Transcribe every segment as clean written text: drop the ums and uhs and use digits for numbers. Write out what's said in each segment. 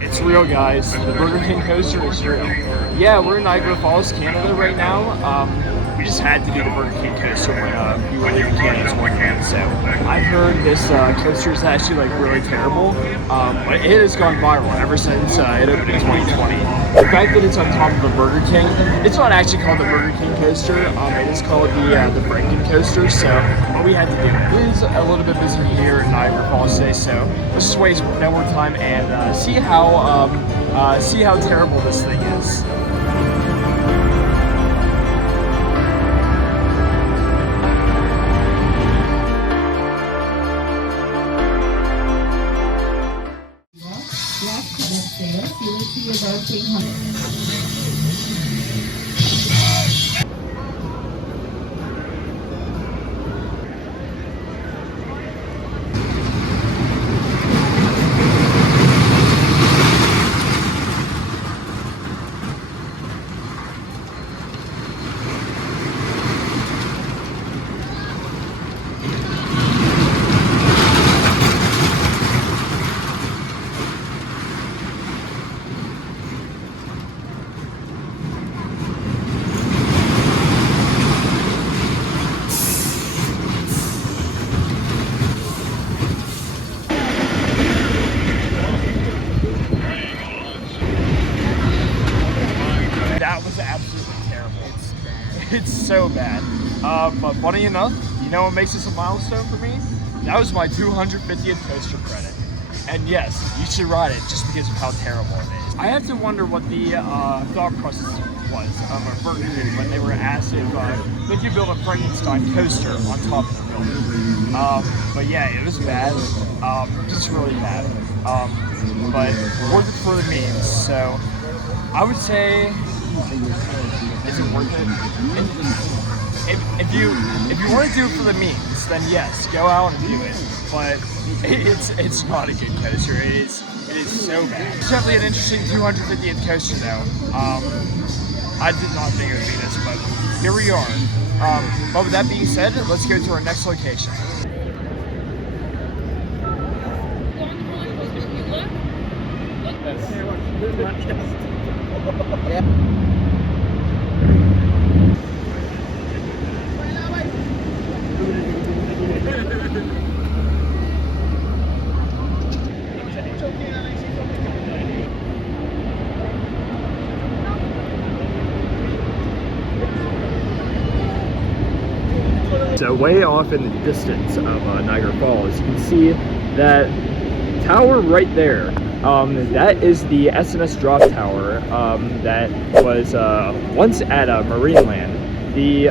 It's real, guys. The Burger King coaster is real. Yeah, we're in Niagara Falls, Canada right now. We just had to do the Burger King coaster when we were leaving Canada's Wonderland. So I've heard this coaster is actually like really terrible, but it has gone viral ever since it opened in 2020. The fact that it's on top of the Burger King, it's not actually called the Burger King coaster. It is called the Franken coaster. So what we had to do is a little bit busy here in Niagara Falls today. So let's just waste no more time and see how terrible this thing is. That was absolutely terrible. It's so bad. But funny enough, you know what makes this a milestone for me? That was my 250th coaster credit. And yes, you should ride it just because of how terrible it is. I have to wonder what the thought process was of a Burger King when they were asked if they could build a Frankenstein coaster on top of the building. But yeah, it was bad. Just really bad. But worth it for the memes. So I would say, is it worth it? If you want to do it for the memes, then yes, go out and do it. But it's not a good coaster. It is so bad. It's definitely an interesting 250th coaster though. I did not think it would be this, but here we are. But with that being said, let's go to our next location. So way off in the distance of Niagara Falls, you can see that tower right there. That is the SNS drop tower that was once at Marineland, the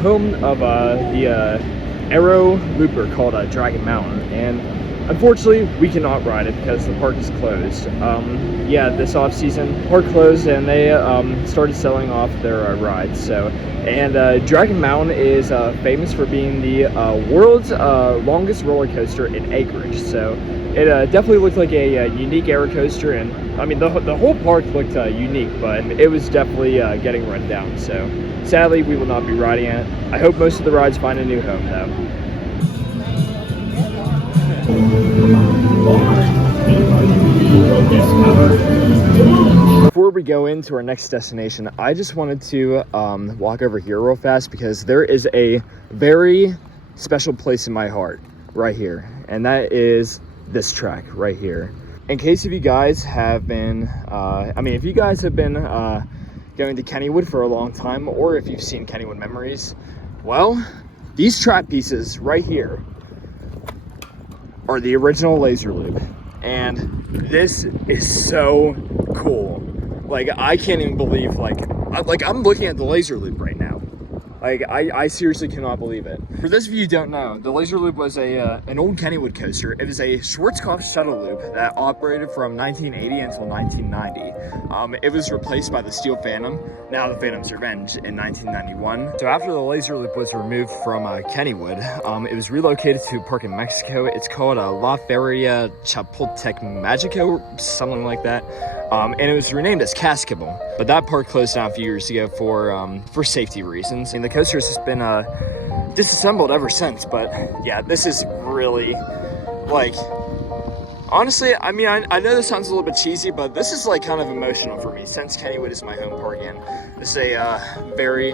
home of the aero looper called Dragon Mountain, and unfortunately we cannot ride it because the park is closed. Yeah, this off season park closed and they started selling off their rides. So, and Dragon Mountain is famous for being the world's longest roller coaster in acreage. So it definitely looked like a unique aero coaster, and I mean the whole park looked unique, but it was definitely getting run down. So sadly we will not be riding it. I hope most of the rides find a new home though. Before we go into our next destination, I just wanted to walk over here real fast because there is a very special place in my heart right here, and that is this track right here. In case if you guys have been, if you guys have been going to Kennywood for a long time, or if you've seen Kennywood Memories, well, these track pieces right here are the original laser loop, and this is so cool. Like, I can't even believe, I'm looking at the laser loop right now. Like, I seriously cannot believe it. For those of you who don't know, the laser loop was an old Kennywood coaster. It was a Schwarzkopf shuttle loop that operated from 1980 until 1990. It was replaced by the Steel Phantom, now the Phantom's Revenge, in 1991. So after the laser loop was removed from Kennywood, it was relocated to a park in Mexico. It's called La Feria Chapultepec Magico, something like that. And it was renamed as Cascabel, but that park closed down a few years ago for safety reasons. And the coaster has just been disassembled ever since. But yeah, this is really, like, Honestly, I mean, I know this sounds a little bit cheesy, but this is like kind of emotional for me since Kennywood is my home park, and this is a very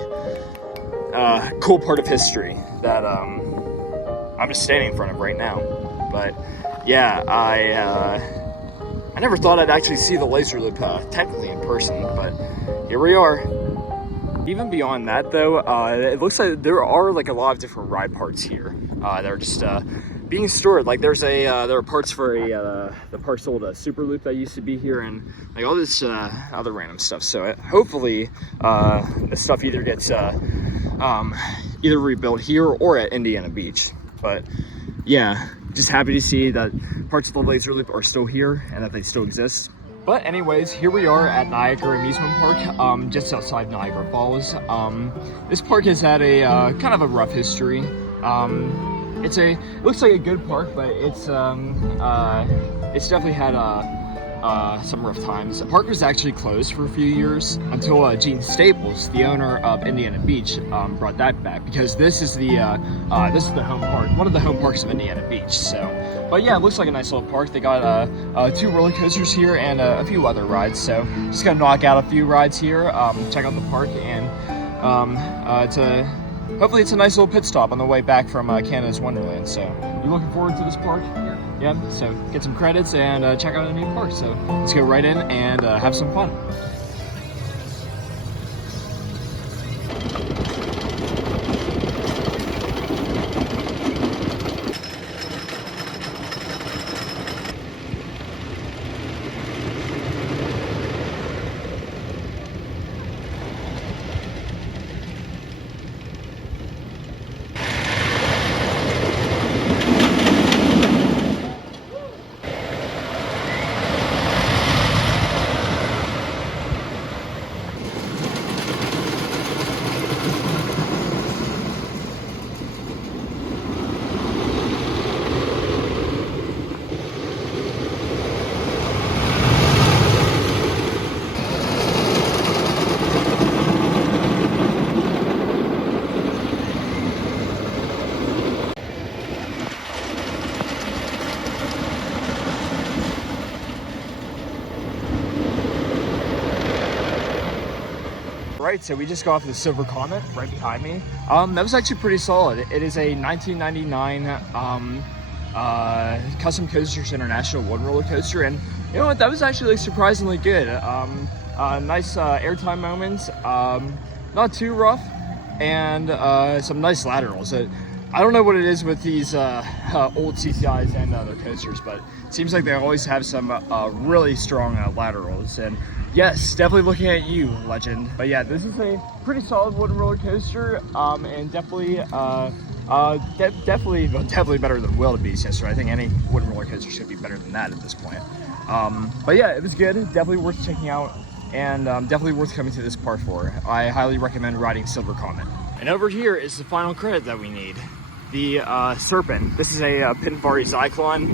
cool part of history that I'm just standing in front of right now. But yeah, I never thought I'd actually see the laser loop technically in person, but here we are. Even beyond that though, it looks like there are like a lot of different ride parts here that are just being stored. Like there are parts for the park's old Super Loop that used to be here, and like all this other random stuff. So hopefully the stuff either gets either rebuilt here or at Indiana Beach. But yeah, just happy to see that parts of the laser loop are still here and that they still exist. But anyways, here we are at Niagara Amusement Park, just outside Niagara Falls. This park has had a kind of a rough history. It looks like a good park, but it's definitely had some rough times. The park was actually closed for a few years until Gene Staples, the owner of Indiana Beach, brought that back, because this is the home park, one of the home parks of Indiana Beach. So, but yeah, it looks like a nice little park. They got 2 roller coasters here and a few other rides. So just gonna knock out a few rides here, check out the park, and hopefully it's a nice little pit stop on the way back from Canada's Wonderland. So we're looking forward to this park. Yeah, so get some credits and check out a new park. So let's go right in and have some fun. Right, so we just got off the Silver Comet right behind me. That was actually pretty solid. It is a 1999 Custom Coasters International one roller coaster, and you know what, that was actually like surprisingly good. Nice airtime moments, not too rough, and some nice laterals. I don't know what it is with these old CCIs and other coasters, but it seems like they always have some really strong laterals. And yes, definitely looking at you, legend. But yeah, this is a pretty solid wooden roller coaster, and definitely better than Wildebeest yesterday. I think any wooden roller coaster should be better than that at this point. But yeah, it was good. Definitely worth checking out, and definitely worth coming to this park for. I highly recommend riding Silver Comet. And over here is the final credit that we need. The Serpent. This is a Pinfari Cyclone.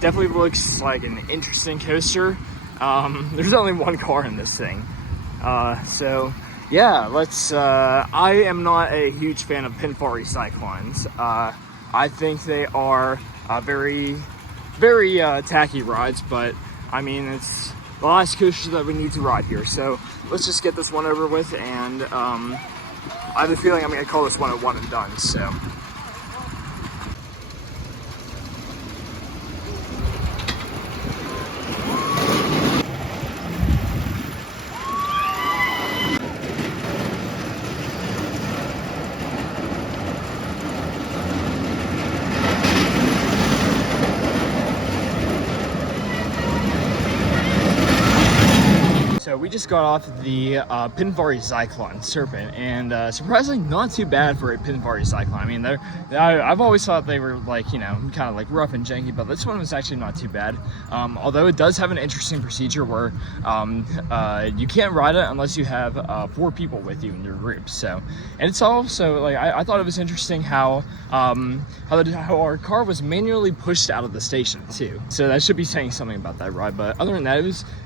Definitely looks like an interesting coaster. There's only one car in this thing. So yeah, I am not a huge fan of Pinfari Cyclones. I think they are very, very tacky rides, but I mean, it's the last coaster that we need to ride here. So let's just get this one over with, and I have a feeling I'm going to call this one a one and done. So we just got off the Pinfari Cyclone Serpent, and surprisingly not too bad for a Pinfari Cyclone. I mean, I've always thought they were like, you know, kind of like rough and janky, but this one was actually not too bad. Although it does have an interesting procedure where you can't ride it unless you have 4 people with you in your group. So, and it's also like I thought it was interesting how our car was manually pushed out of the station too. So that should be saying something about that ride. But other than that, it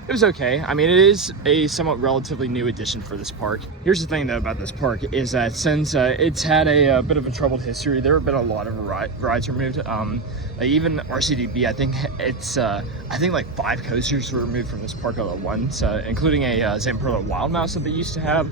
was okay. I mean, it is a somewhat relatively new addition for this park. Here's the thing though about this park is that since it's had a bit of a troubled history, there have been a lot of rides removed. Even RCDB, I think like 5 coasters were removed from this park all at once, including a Zamperla Wild Mouse that they used to have.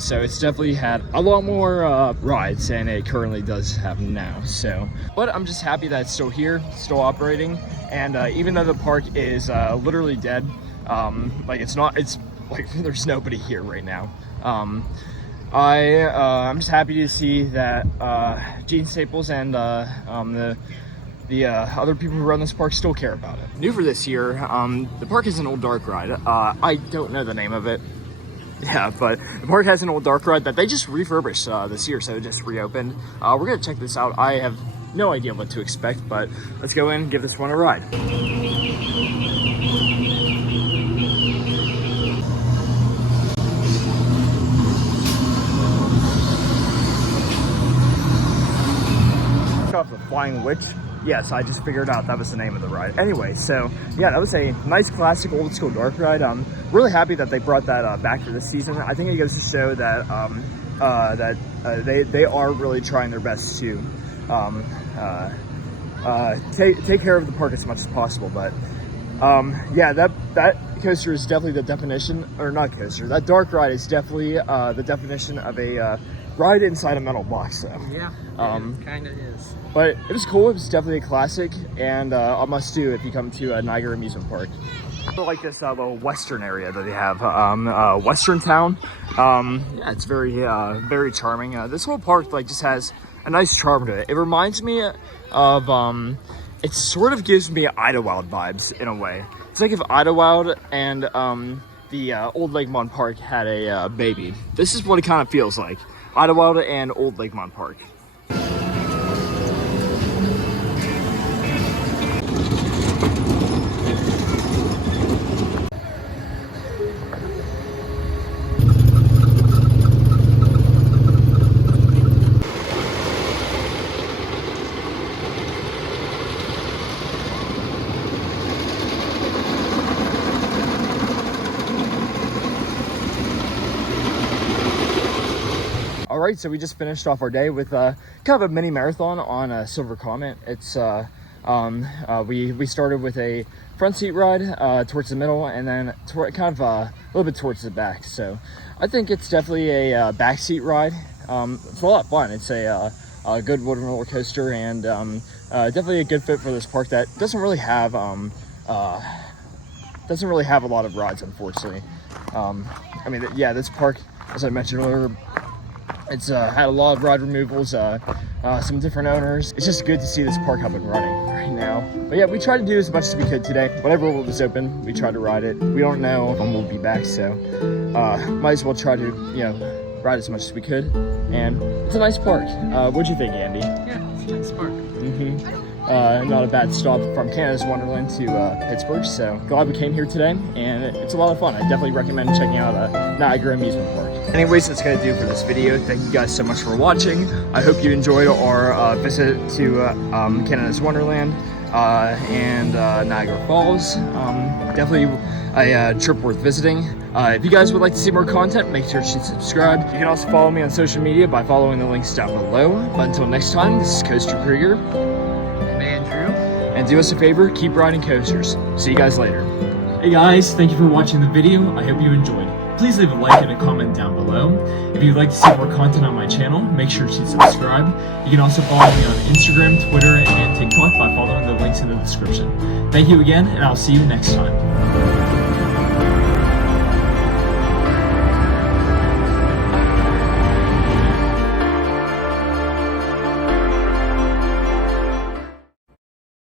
So it's definitely had a lot more rides than it currently does have now. So, but I'm just happy that it's still here, still operating, and even though the park is literally dead, like it's like there's nobody here right now. I'm just happy to see that Gene Staples and the other people who run this park still care about it. New for this year, the park has an old dark ride. I don't know the name of it. Yeah, but the park has an old dark ride that they just refurbished this year, so it just reopened. We're gonna check this out. I have no idea what to expect, but let's go in and give this one a ride. Off the Flying Witch. Yes, I just figured out that was the name of the ride. Anyway, so yeah, that was a nice classic old school dark ride. I'm really happy that they brought that back for this season. I think it goes to show that they are really trying their best to take care of the park as much as possible. But yeah, that coaster is definitely the definition, or not coaster, that dark ride is definitely the definition of a ride inside a metal box. So yeah, it kind of is. But it was cool. It was definitely a classic and a must-do if you come to Niagara Amusement Park. I like this little western area that they have, Western Town. Yeah, it's very very charming. This whole park like just has a nice charm to it. It reminds me of it sort of gives me Idlewild vibes in a way. It's like if Idlewild and the Old Lakemont Park had a baby. This is what it kind of feels like. Idlewild and Old Lakemont Park. All right, so we just finished off our day with kind of a mini marathon on Silver Comet. It's we started with a front seat ride towards the middle, and then kind of a little bit towards the back. So I think it's definitely a back seat ride. It's a lot of fun. It's a good wooden roller coaster, and definitely a good fit for this park that doesn't really have a lot of rides, unfortunately. I mean, yeah, this park, as I mentioned earlier, it's had a lot of ride removals, some different owners. It's just good to see this park up and running right now. But yeah, we tried to do as much as we could today. Whatever was open, we tried to ride it. We don't know when we'll be back, so might as well try to, ride as much as we could. And it's a nice park. What'd you think, Andy? Yeah, it's a nice park. Not a bad stop from Canada's Wonderland to Pittsburgh, so glad we came here today, and it's a lot of fun. I definitely recommend checking out Niagara Amusement Park. Anyways, that's going to do for this video. Thank you guys so much for watching. I hope you enjoyed our visit to Canada's Wonderland and Niagara Falls. Definitely a trip worth visiting. If you guys would like to see more content, make sure to subscribe. You can also follow me on social media by following the links down below. But until next time, this is Coaster Krieger. And do us a favor, keep riding coasters. See you guys later. Hey guys, thank you for watching the video. I hope you enjoyed. Please leave a like and a comment down below. If you'd like to see more content on my channel, make sure to subscribe. You can also follow me on Instagram, Twitter, and TikTok by following the links in the description. Thank you again, and I'll see you next time.